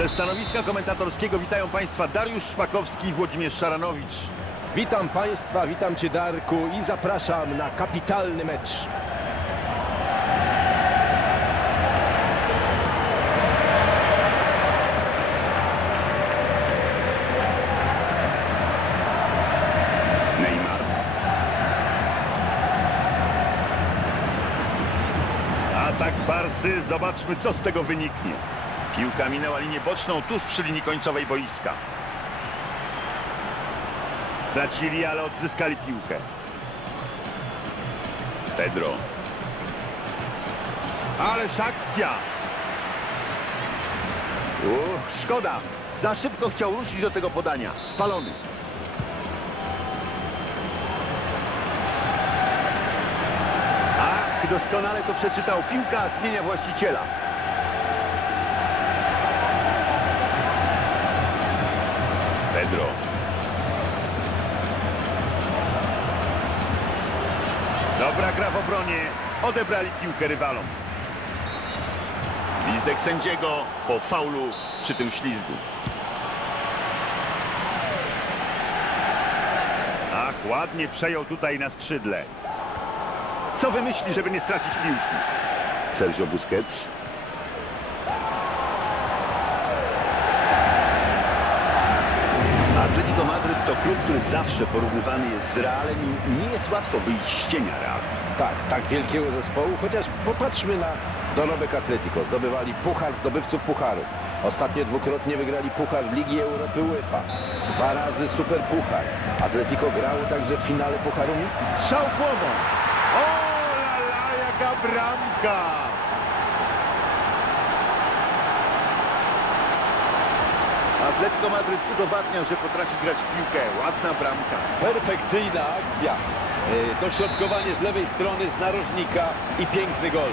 Ze stanowiska komentatorskiego witają Państwa Dariusz Szpakowski i Włodzimierz Szaranowicz. Witam Państwa, witam Cię Darku i zapraszam na kapitalny mecz. Neymar. Atak Barsy, zobaczmy co z tego wyniknie. Piłka minęła linię boczną tuż przy linii końcowej boiska. Stracili, ale odzyskali piłkę. Pedro. Ależ akcja! Uch, szkoda. Za szybko chciał ruszyć do tego podania. Spalony. Ach, doskonale to przeczytał. Piłka zmienia właściciela. Pedro. Dobra gra w obronie. Odebrali piłkę rywalom. Gwizdek sędziego po faulu przy tym ślizgu. Ach, ładnie przejął tutaj na skrzydle. Co wymyśli, żeby nie stracić piłki? Sergio Busquets. Atletico Madryt to klub, który zawsze porównywany jest z Realem i nie jest łatwo wyjść z cienia Real. Tak, tak wielkiego zespołu, chociaż popatrzmy na dorobek Atletico. Zdobywali puchar zdobywców pucharów. Ostatnio dwukrotnie wygrali puchar Ligi Europy UEFA. Dwa razy super puchar. Atletico grało także w finale pucharu. Strzał głową. O la la, jaka bramka! Atletico Madryt udowadnia, że potrafi grać w piłkę. Ładna bramka. Perfekcyjna akcja. E, Dośrodkowanie z lewej strony z narożnika i piękny gol.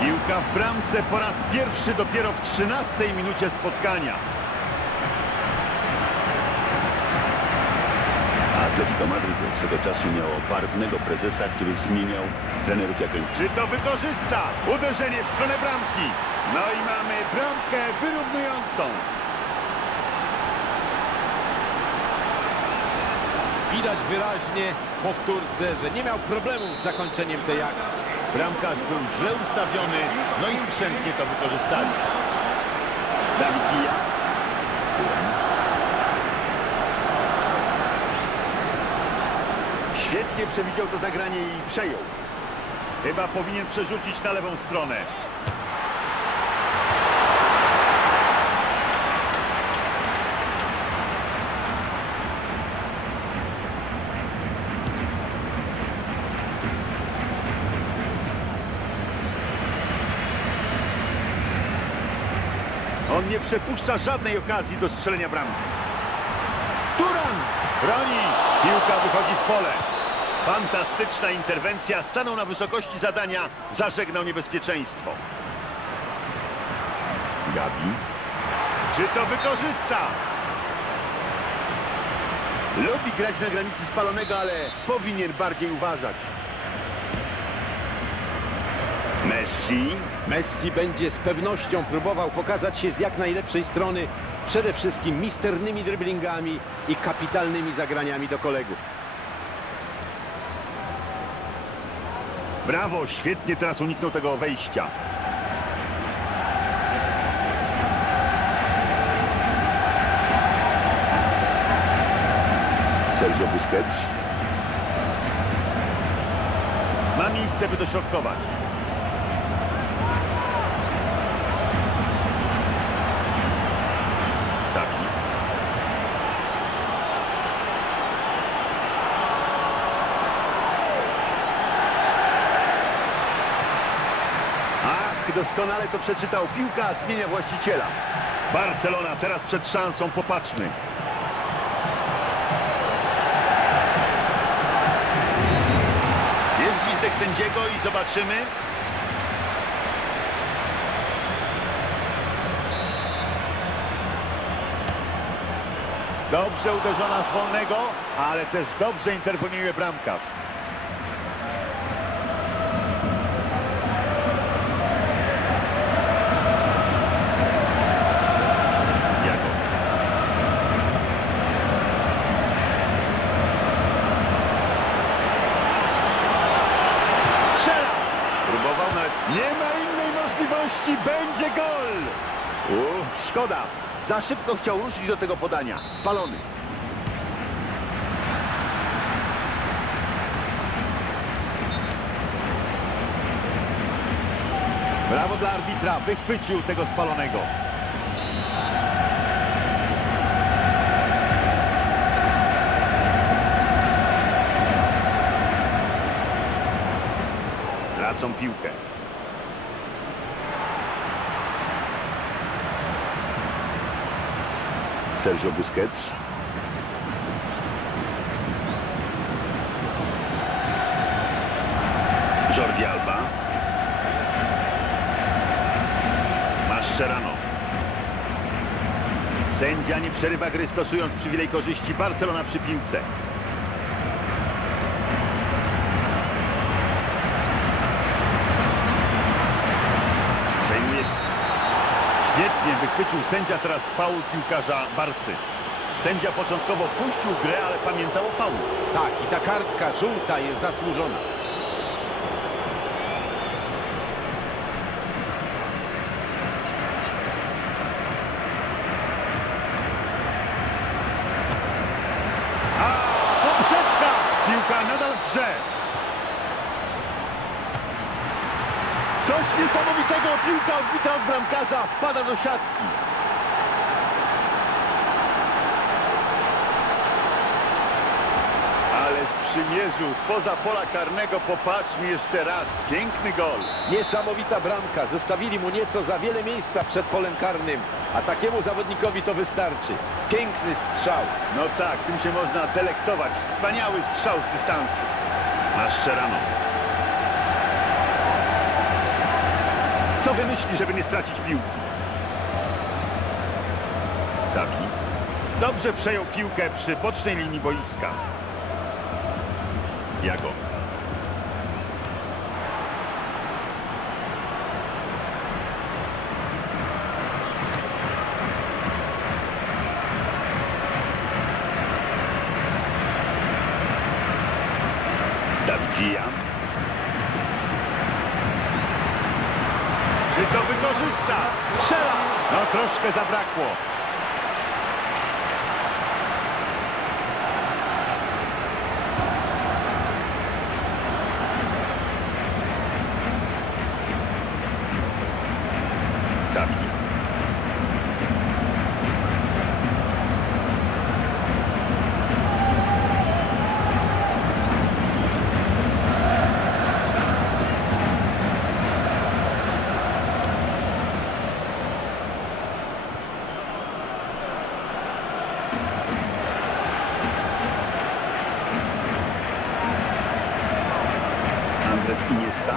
Piłka w bramce po raz pierwszy dopiero w 13 minucie spotkania. Atletico Madryt od swego czasu miało barwnego prezesa, który zmieniał trenerów jak Czy to wykorzysta? Uderzenie w stronę bramki. No i mamy bramkę wyrównującą. Widać wyraźnie powtórce, że nie miał problemów z zakończeniem tej akcji. Bramkarz był źle ustawiony, no i skrzętnie to wykorzystali. Dawid Villa. Świetnie przewidział to zagranie i przejął. Chyba powinien przerzucić na lewą stronę. Przepuszcza żadnej okazji do strzelenia bramki. Turan broni. Piłka wychodzi w pole. Fantastyczna interwencja. Stanął na wysokości zadania. Zażegnał niebezpieczeństwo. Gabi. Czy to wykorzysta? Lubi grać na granicy spalonego, ale powinien bardziej uważać. Messi. Messi będzie z pewnością próbował pokazać się z jak najlepszej strony, przede wszystkim misternymi driblingami i kapitalnymi zagraniami do kolegów. Brawo, świetnie teraz uniknął tego wejścia. Sergio Busquets. Ma miejsce, by dośrodkować. Taki. Ach, doskonale to przeczytał. Piłka zmienia właściciela. Barcelona teraz przed szansą, popatrzmy. Jest gwizdek sędziego i zobaczymy. Dobrze uderzona z wolnego, ale też dobrze interweniuje bramkarz. Nie ma innej możliwości, będzie gol! Uff, szkoda. Za szybko chciał ruszyć do tego podania. Spalony. Brawo dla arbitra, wychwycił tego spalonego. Tracą piłkę. Sergio Busquets. Jordi Alba. Mascherano. Sędzia nie przerywa gry stosując przywilej korzyści Barcelona przy piłce. Wychwycił sędzia teraz faul piłkarza Barsy. Sędzia początkowo puścił grę, ale pamiętał o faulu. Tak, i ta kartka żółta jest zasłużona. A, poprzeczka! Piłka nadal w grze. Niesamowitego, piłka odbita od bramkarza, wpada do siatki. Ależ przymierzył spoza pola karnego, popatrzmy jeszcze raz, piękny gol. Niesamowita bramka. Zostawili mu nieco za wiele miejsca przed polem karnym. A takiemu zawodnikowi to wystarczy. Piękny strzał. No tak, tym się można delektować. Wspaniały strzał z dystansu. Mascherano. Co wymyśli, żeby nie stracić piłki? Taki. Dobrze przejął piłkę przy bocznej linii boiska. Jago. Dawid Villa. Czy to wykorzysta? Strzela! No troszkę zabrakło. Dawid. Andres Iniesta.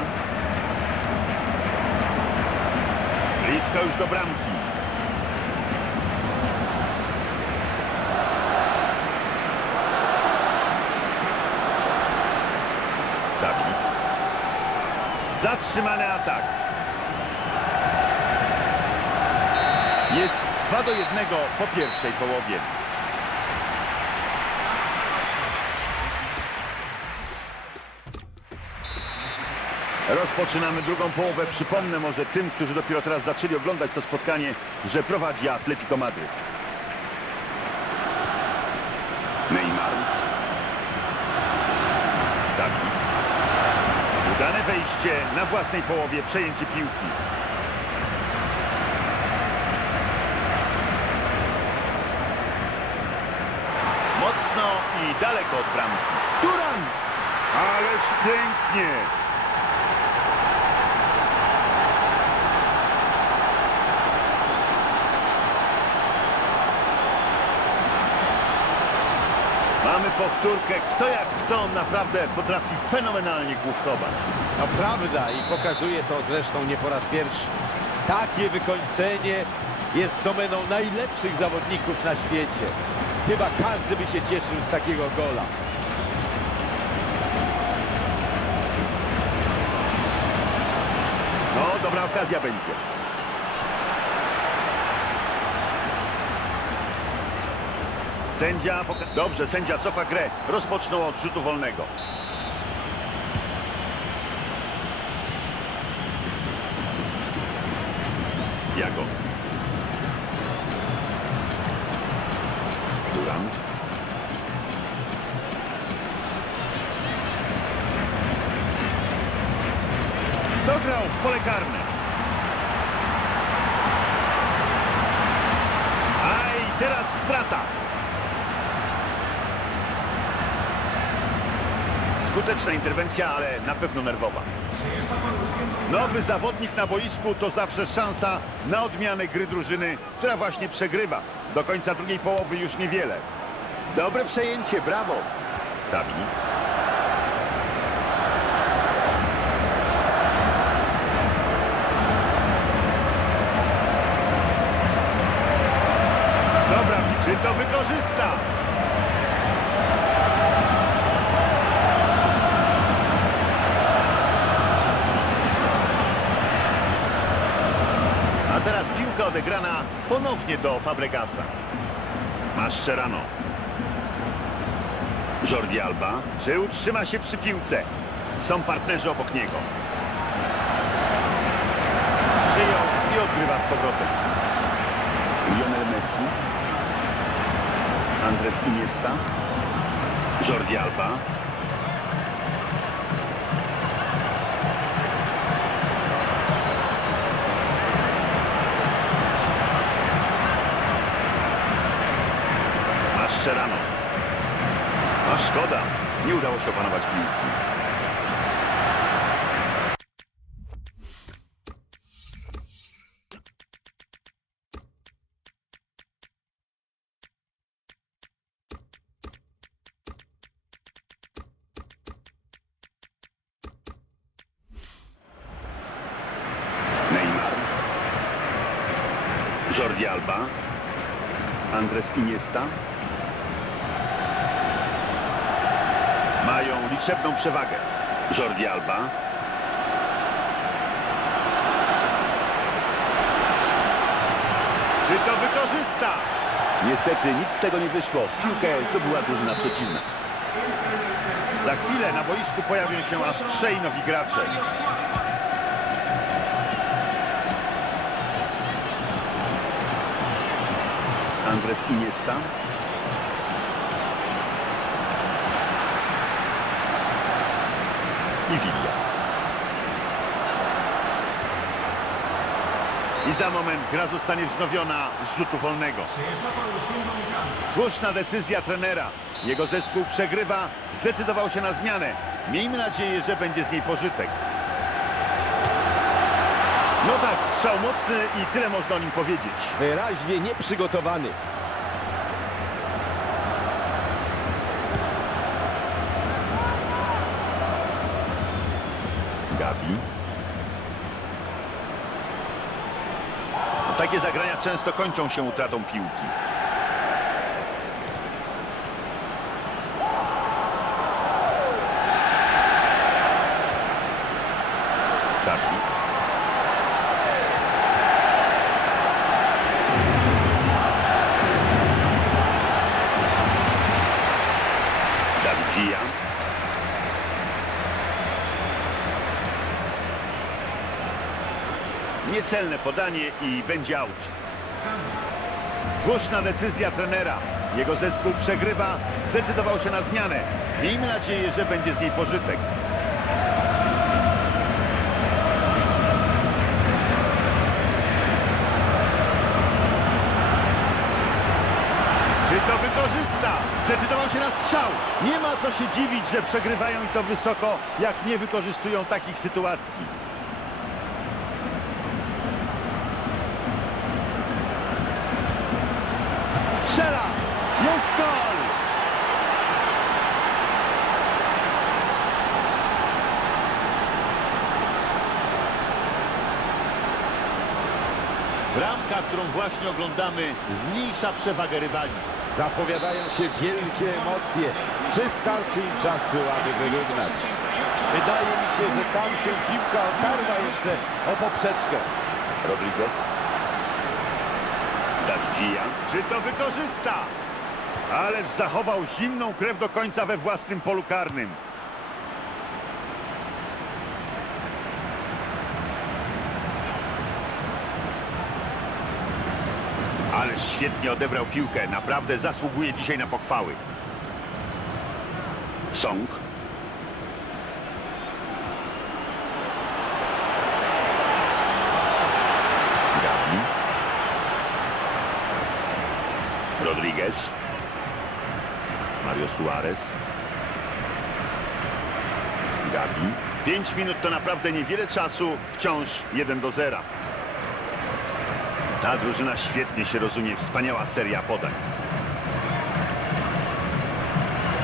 Blisko już do bramki. Dawid. Zatrzymany atak. Jest 2 do 1 po pierwszej połowie. Rozpoczynamy drugą połowę. Przypomnę może tym, którzy dopiero teraz zaczęli oglądać to spotkanie, że prowadzi Atletico Madryt. Neymar. Dawid. Na własnej połowie, przejęcie piłki. Mocno i daleko od bramki. Turan! Ależ pięknie! Powtórkę. Kto jak kto naprawdę potrafi fenomenalnie główkować. No prawda i pokazuje to zresztą nie po raz pierwszy. Takie wykończenie jest domeną najlepszych zawodników na świecie. Chyba każdy by się cieszył z takiego gola. No, dobra okazja będzie. Sędzia... Dobrze, sędzia cofa grę. Rozpoczną od rzutu wolnego. Strzał w pole karne. A i teraz strata. Skuteczna interwencja, ale na pewno nerwowa. Nowy zawodnik na boisku to zawsze szansa na odmianę gry drużyny, która właśnie przegrywa. Do końca drugiej połowy już niewiele. Dobre przejęcie, brawo. Dobra, czy to wykorzysta? A teraz piłka odegrana ponownie do Fabregasa. Mascherano. Jordi Alba. Czy utrzyma się przy piłce? Są partnerzy obok niego. Przyjął i odgrywa z powrotem. Lionel Messi. Andres Iniesta. Jordi Alba. Mascherano. A szkoda, się opanować piłki. Neymar. Jordi Alba. Andres Iniesta. Liczebną przewagę. Jordi Alba. Czy to wykorzysta? Niestety nic z tego nie wyszło. Piłkę zdobyła drużyna przeciwna. Za chwilę na boisku pojawią się aż trzej nowi gracze. Andres Iniesta. I za moment gra zostanie wznowiona z rzutu wolnego. Słuszna decyzja trenera. Jego zespół przegrywa, zdecydował się na zmianę. Miejmy nadzieję, że będzie z niej pożytek. No tak, strzał mocny i tyle można o nim powiedzieć. Wyraźnie nieprzygotowany. Gabi. No, takie zagrania często kończą się utratą piłki. Villa. Niecelne podanie i będzie out. Słuszna decyzja trenera. Jego zespół przegrywa, zdecydował się na zmianę. Miejmy nadzieję, że będzie z niej pożytek. Czy to wykorzysta? Zdecydował się na strzał. Nie ma co się dziwić, że przegrywają i to wysoko, jak nie wykorzystują takich sytuacji. Strzela! Jest gol! Bramka, którą właśnie oglądamy, zmniejsza przewagę rywali. Zapowiadają się wielkie emocje. Czy starczy im czasu, aby wyrównać? Wydaje mi się, że tam się piłka otarła jeszcze o poprzeczkę. Rodriguez. Dawid Villa. Czy to wykorzysta? Ależ zachował zimną krew do końca we własnym polu karnym. Ależ świetnie odebrał piłkę. Naprawdę zasługuje dzisiaj na pochwały. Song. Dami. Rodriguez. Mario Suarez. Gabi. 5 minut to naprawdę niewiele czasu, wciąż 1 do 0. Ta drużyna świetnie się rozumie, wspaniała seria podań.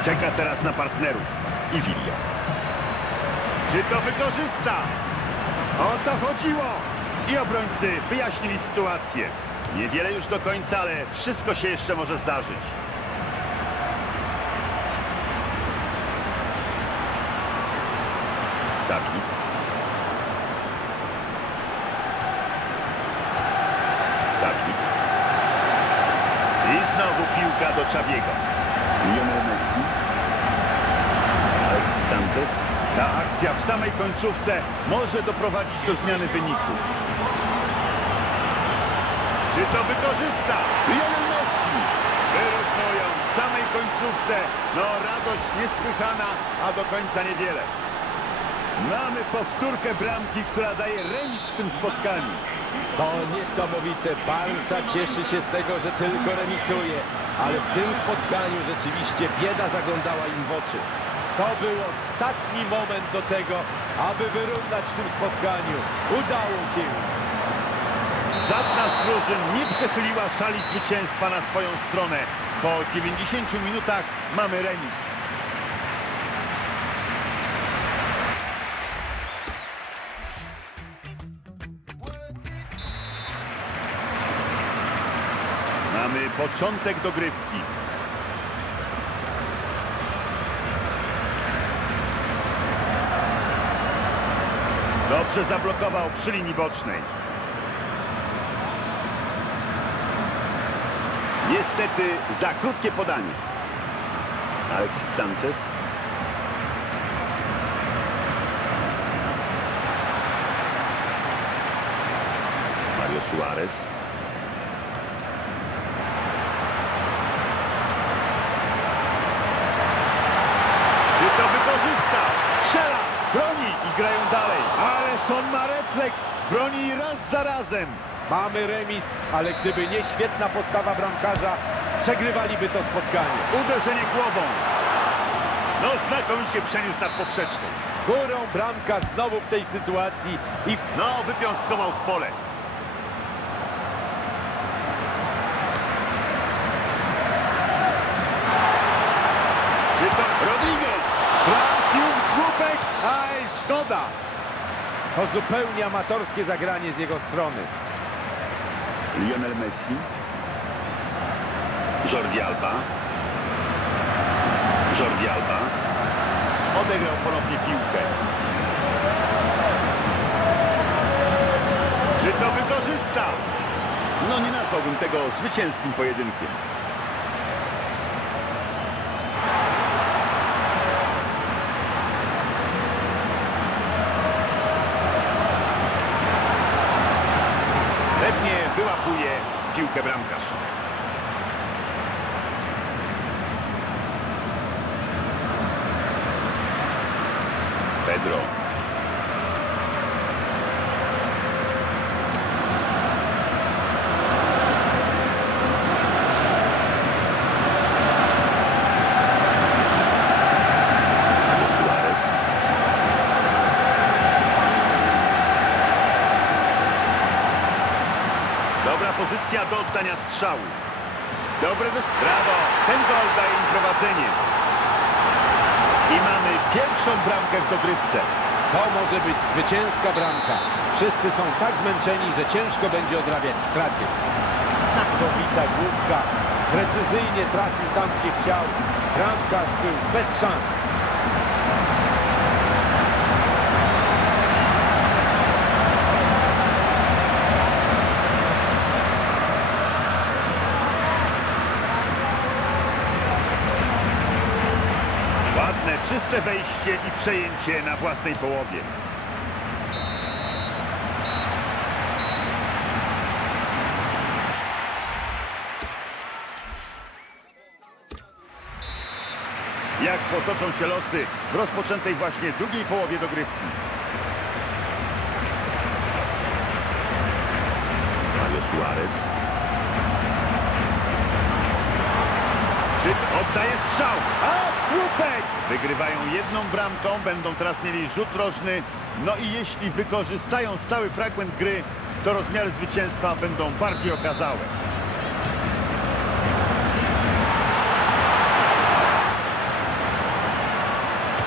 Czeka teraz na partnerów. I Villa. Czy to wykorzysta? O to chodziło! I obrońcy wyjaśnili sytuację. Niewiele już do końca, ale wszystko się jeszcze może zdarzyć. Gabi. Gabi. I znowu Czabiego. Lionel Messi. Alexis Sanchez. Ta akcja w samej końcówce może doprowadzić do zmiany wyniku. Czy to wykorzysta? Lionel Messi. Wyrównują w samej końcówce. No radość niesłychana, a do końca niewiele. Mamy powtórkę bramki, która daje remis w tym spotkaniu. To niesamowite. Barca cieszy się z tego, że tylko remisuje. Ale w tym spotkaniu rzeczywiście bieda zaglądała im w oczy. To był ostatni moment do tego, aby wyrównać w tym spotkaniu. Udało się. Żadna z drużyn nie przechyliła szali zwycięstwa na swoją stronę. Po 90 minutach mamy remis. Początek dogrywki. Dobrze zablokował przy linii bocznej. Niestety za krótkie podanie. Alexis Sanchez. Mario Suarez. Czy to wykorzysta? Strzela! Broni i grają dalej. Ależ on ma refleks. Broni raz za razem. Mamy remis, ale gdyby nie świetna postawa bramkarza, przegrywaliby to spotkanie. Uderzenie głową. No znakomicie przeniósł nad poprzeczką. Górą bramkarz znowu w tej sytuacji i No, wypiąstkował w pole. Czy to Rodriguez? Trafił w słupek, aj szkoda. To zupełnie amatorskie zagranie z jego strony. Lionel Messi. Jordi Alba. Jordi Alba. Odegrał ponownie piłkę. Czy to wykorzysta? No nie nazwałbym tego zwycięskim pojedynkiem. Wyłapuje piłkę bramkarz. Pedro. Suarez. Dobra pozycja do oddania strzału. Dobre wy... Brawo! Ten gol daje im prowadzenie. I mamy pierwszą bramkę w dogrywce. To może być zwycięska bramka. Wszyscy są tak zmęczeni, że ciężko będzie odrabiać straty. Znakomita główka. Precyzyjnie trafił tam, gdzie chciał. Bramkarz był bez szans. Wejście i przejęcie na własnej połowie. Jak potoczą się losy w rozpoczętej właśnie drugiej połowie dogrywki. Mario Suarez. Oddaje strzał. Ach, słupek! Wygrywają jedną bramką, będą teraz mieli rzut rożny. No i jeśli wykorzystają stały fragment gry, to rozmiary zwycięstwa będą bardziej okazałe.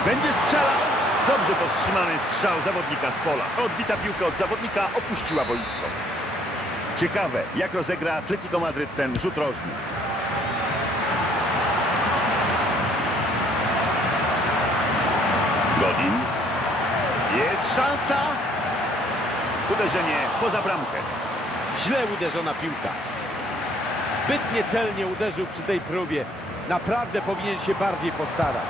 Będzie strzelał. Dobrze powstrzymany strzał zawodnika z pola. Odbita piłka od zawodnika opuściła boisko. Ciekawe, jak rozegra Atletico Madryt ten rzut rożny. Godin. Jest szansa. Uderzenie poza bramkę. Źle uderzona piłka. Zbytnie celnie uderzył przy tej próbie. Naprawdę powinien się bardziej postarać.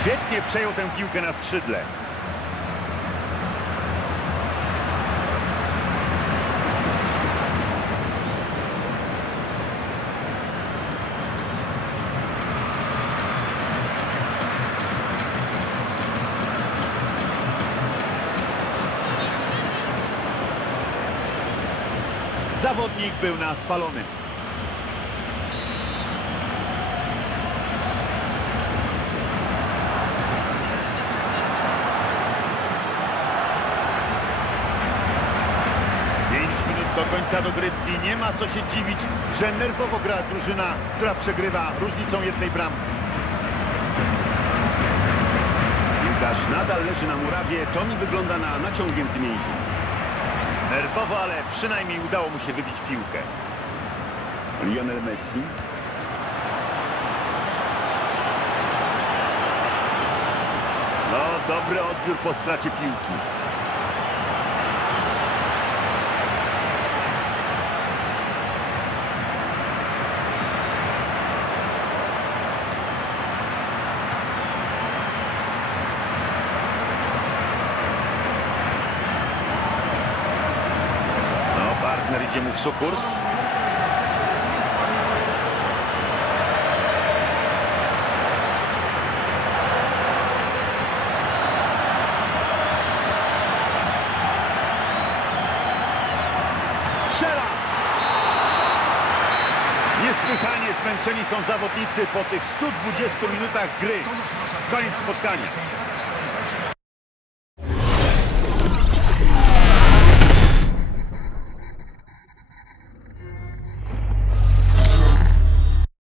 Świetnie przejął tę piłkę na skrzydle. Zawodnik był na spalonym. Do końca dogrywki. Nie ma co się dziwić, że nerwowo gra drużyna, która przegrywa różnicą jednej bramki. Piłkarz nadal leży na murawie. Toni wygląda na naciągnięty mięsień. Nerwowo, ale przynajmniej udało mu się wybić piłkę. Lionel Messi. No, dobry odbiór po stracie piłki. No, idzie mu w sukurs. Zmęczeni są zawodnicy po tych 120 minutach gry. Koniec spotkania.